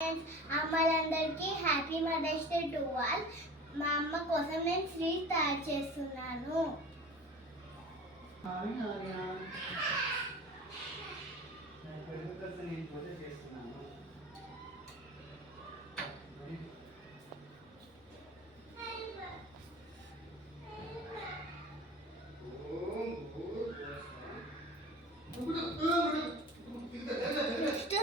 Friends అమ్మలందరికీ happy mother's day to all మా అమ్మ కోసం నేను స్వీట్ తయారు చేస్తున్నాను హాయ్ ఆర్య నేను పెరుగు కలిసి నేను పూజ చేస్తున్నాను నెక్స్ట్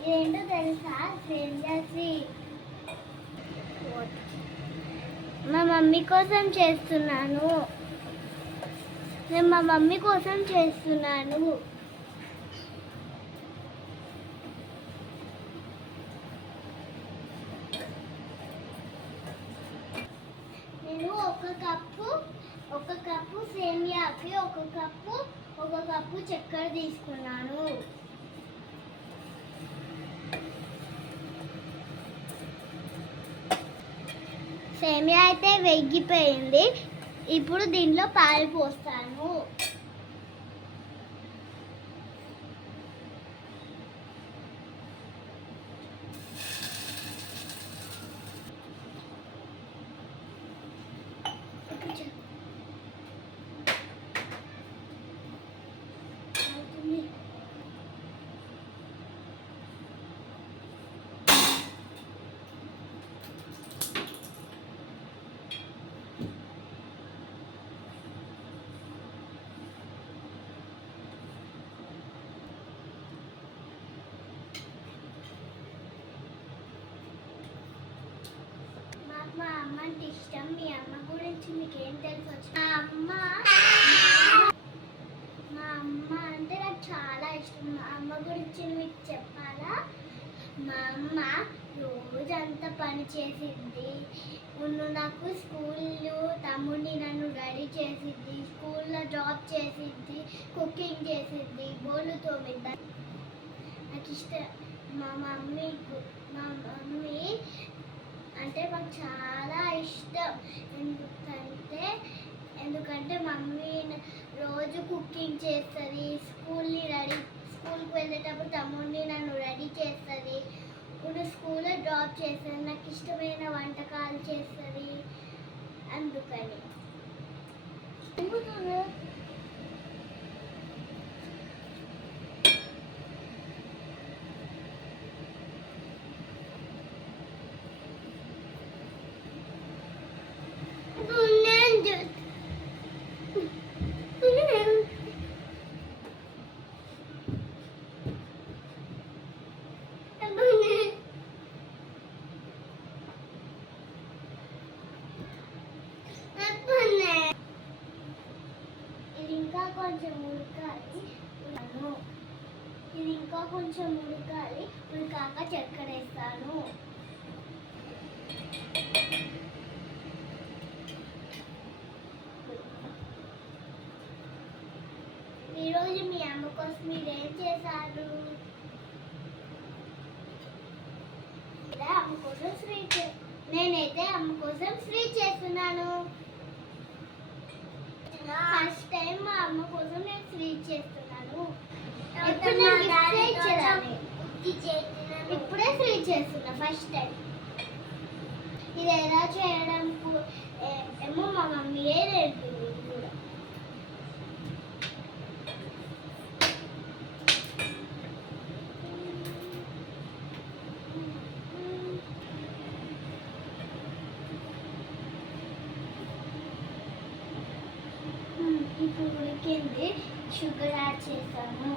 ఇదేంటో తెలుసా సేమియా స్వీట్ మా మమ్మీ కోసం చేస్తున్నాను. నేను మా మమ్మీ కోసం చేస్తున్నాను. నేను ఒక కప్పు ఒక కప్పు సేమియాకి ఒక కప్పు ఒక కప్పు చక్కెర తీసుకున్నాను. సేమియా అయితే వెగ్గిపోయింది. ఇప్పుడు దీనిలో పాలు పోస్తాను నాకు మా అమ్మ అంటే ఇష్టం మీ అమ్మ గురించి మీకు ఏం తెలుసు మా అమ్మ మా అమ్మ అంటే నాకు చాలా ఇష్టం. మా అమ్మ గురించి మీకు చెప్పాలా? మా అమ్మ రోజంతా పని చేసింది. నువ్వు నాకు స్కూల్లో తమ్ముడిని నన్ను రెడీ చేసింది. స్కూల్లో జాబ్ చేసింది కుకింగ్ చేసింది బోళ్ళు తోమిద్ది నాకు ఇష్టం. మా మమ్మీ మా మమ్మీ అంటే మాకు చాలా ఇష్టం. ఎందుకంటే ఎందుకంటే మమ్మీ రోజు కుకింగ్ చేస్తుంది. స్కూల్ని రెడీ స్కూల్కి వెళ్ళేటప్పుడు తమ్ముడిని నన్ను రెడీ చేస్తుంది. ఇప్పుడు స్కూల్లో డ్రాప్ చేస్తుంది. నాకు ఇష్టమైన వంటకాలు చేస్తుంది. అందుకని ఇది ఇంకా కొంచెం ఉడకాలి ఉన్నాను ఇది ఇంకా కొంచెం ఉడకాలి. ఉడకాక చక్కెర వేస్తాను. ఈరోజు మీ అమ్మ కోసం మీరు ఏం చేశారు అమ్మ కోసం స్వీట్ చే- నేనైతే అమ్మ కోసం స్వీట్ చేస్తున్నాను. ఫస్ట్ టైం మా అమ్మ కోసం నేను స్వీట్ చేస్తున్నాను. ఇచ్చేదాన్ని. ఇప్పుడే స్వీట్ చేస్తున్నా ఫస్ట్ టైం ఇది ఎలా చేయడం కు- ఏ- ఏమో మా మమ్మీయే నేర్పింది ఇది కూడా మ్మ్. ఇప్పుడు ఉడికింది షుగర్ యాడ్ చేసాము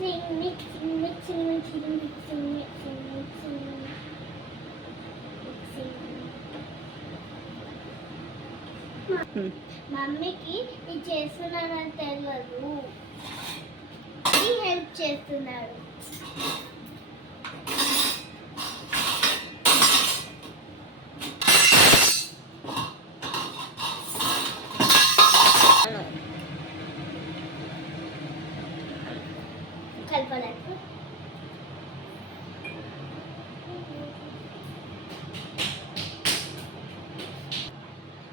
Mixing, mixing, mixing, mixing, mixing, mixing, mixing, mixing. మమ్మీకి ఇది చేస్తున్నానని తెలియదు హెల్ప్ చేస్తున్నాడు కలపడానికి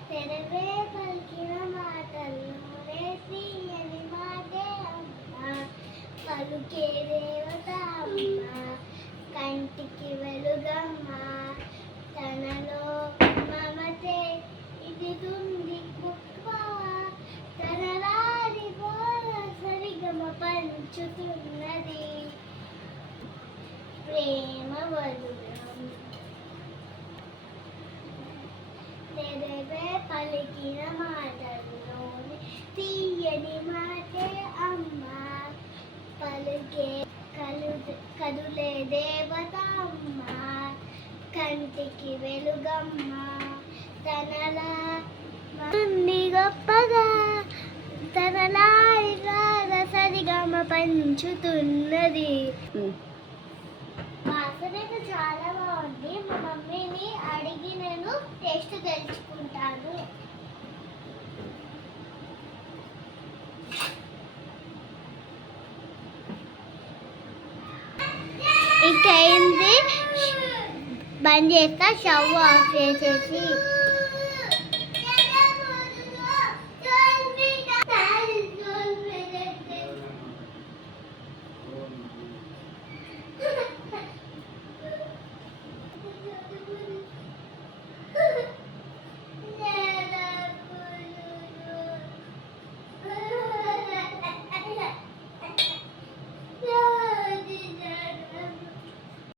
తెరవే పలికిన మాటల్లోనే తీయని మాటే అమ్మ పలుకే దేవత అమ్మ కంటికి వెలుగమ్మ తనలో మమతే ఇది తుంది గొప్ప తన రాని బోల సరిగమ పంచుతున్నది. ప్రేమ వదులం తెరవే పలికిన మాటల్లోని తీయని మాటే పలుకే కలు కదులే దేవత అమ్మ కంటికి వెలుగమ్మ. తనలా గొప్పగా తనలా ఇరాద సరిగమ పంచుతున్నది. ఉమ్. వాసన అయితే చాలా బాగుంది. మా మమ్మీని అడిగి నేను టేస్ట్ తెలుసుకుంటాను. ఇంకా ఏంది బంద్ చేస్తా స్టవ్ ఆఫ్ చేసేసి